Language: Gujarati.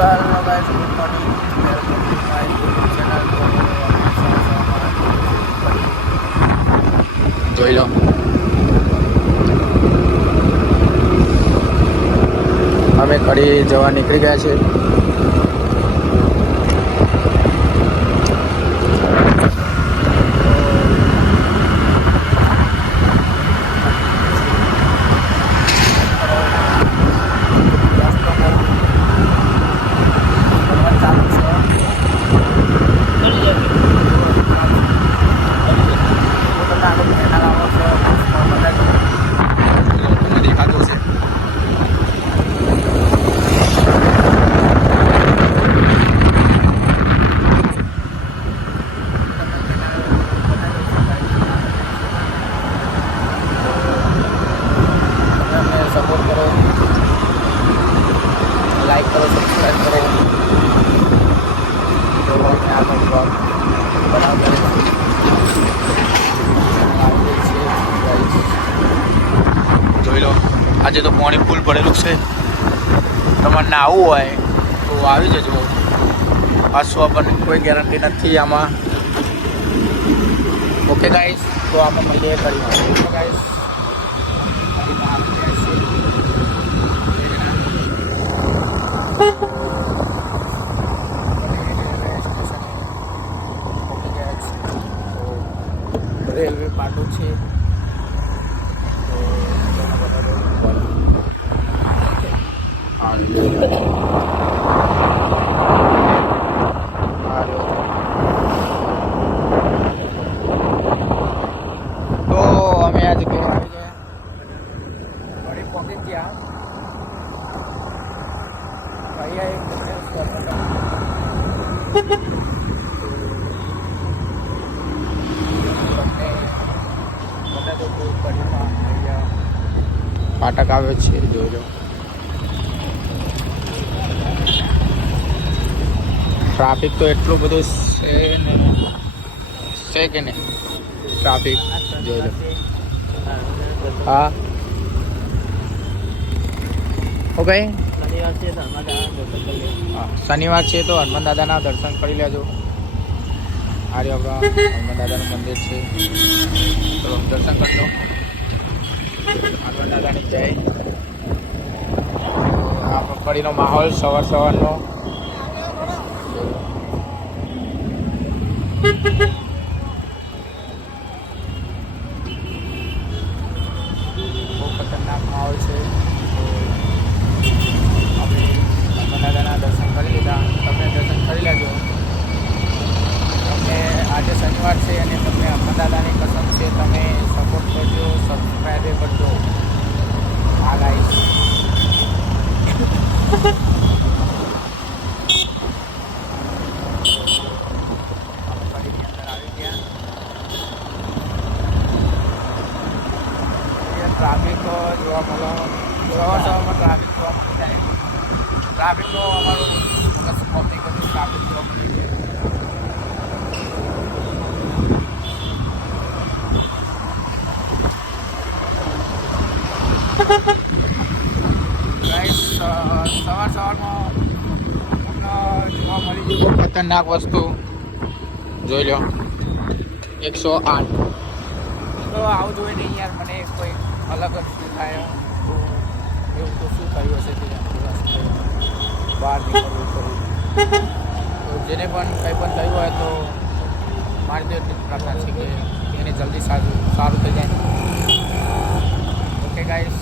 તો hello guys, good morning, welcome to my YouTube channel. જોઈ લો, અમે કડી જવા નીકળી ગયા છે. સપોર્ટ કરો, લાઈક કરો, સબસ્ક્રાઈબ કરો. તો આગળ બ્લોગ બનાવતા જોઈ લો. આજે તો પાણી ફૂલ ભરેલું છે. તમારે આવવું હોય તો આવી જજો. પાછું આપણને કોઈ ગેરંટી નથી આમાં. ઓકે ગાઈસ, તો આપણે મળીએ કરી ગાઈસ. રેલવે પાટો છે, તો અમે આજે તો આવી ગયા ઘડી પહોંચી ગયા. અહીંયા એક ફાટક આવે છે, જોજો. ટ્રાફિક તો એટલું બધું છે ને, છે કે નહીં ટ્રાફિક જોજો. હા ઓકે, શનિવાર છે તો હનુમાન દાદાના દર્શન કરી લેજો. આર્ય હનુમાન દાદાનું મંદિર છે, તો દર્શન કરી લો. હનુમાન દાદાની જય. આ મગફળીનો માહોલ સવાર સવારનો. બહુ ખતરનાક માહોલ છે. આપણે હનુમાન દાદાના દર્શન કરી લીધા. તમે દર્શન કરી લેજો. તમને આજે શનિવાર છે અને તમને હનુમાન દાદાની કસમ છે, તમે સપોર્ટ કરજો, સબસ્ક્રાઈબ કરજો. હા ગાઈસ, ટ્રાફિક જોવા મળે. સવાર સવારમાં ટ્રાફિક જોવા મળી જાય. ટ્રાફિકનો અમારું મગજ મોટી બધું ટ્રાફિક જોવા મળી જાય. સવાર સવારમાં તમને જોવા મળી જાય ખતરનાક વસ્તુ. જોઈ લો 108. તો આવું જોઈએ નહીં યાર, મને કોઈ અલગ જ શું થાય. એવું તો શું થયું હશે તે બહાર નીકળવું કરું. તો જેને પણ કંઈ પણ થયું હોય તો મારી તો એટલી જ પ્રાર્થના છે કે એને જલ્દી સારું થઈ જાય. Okay guys.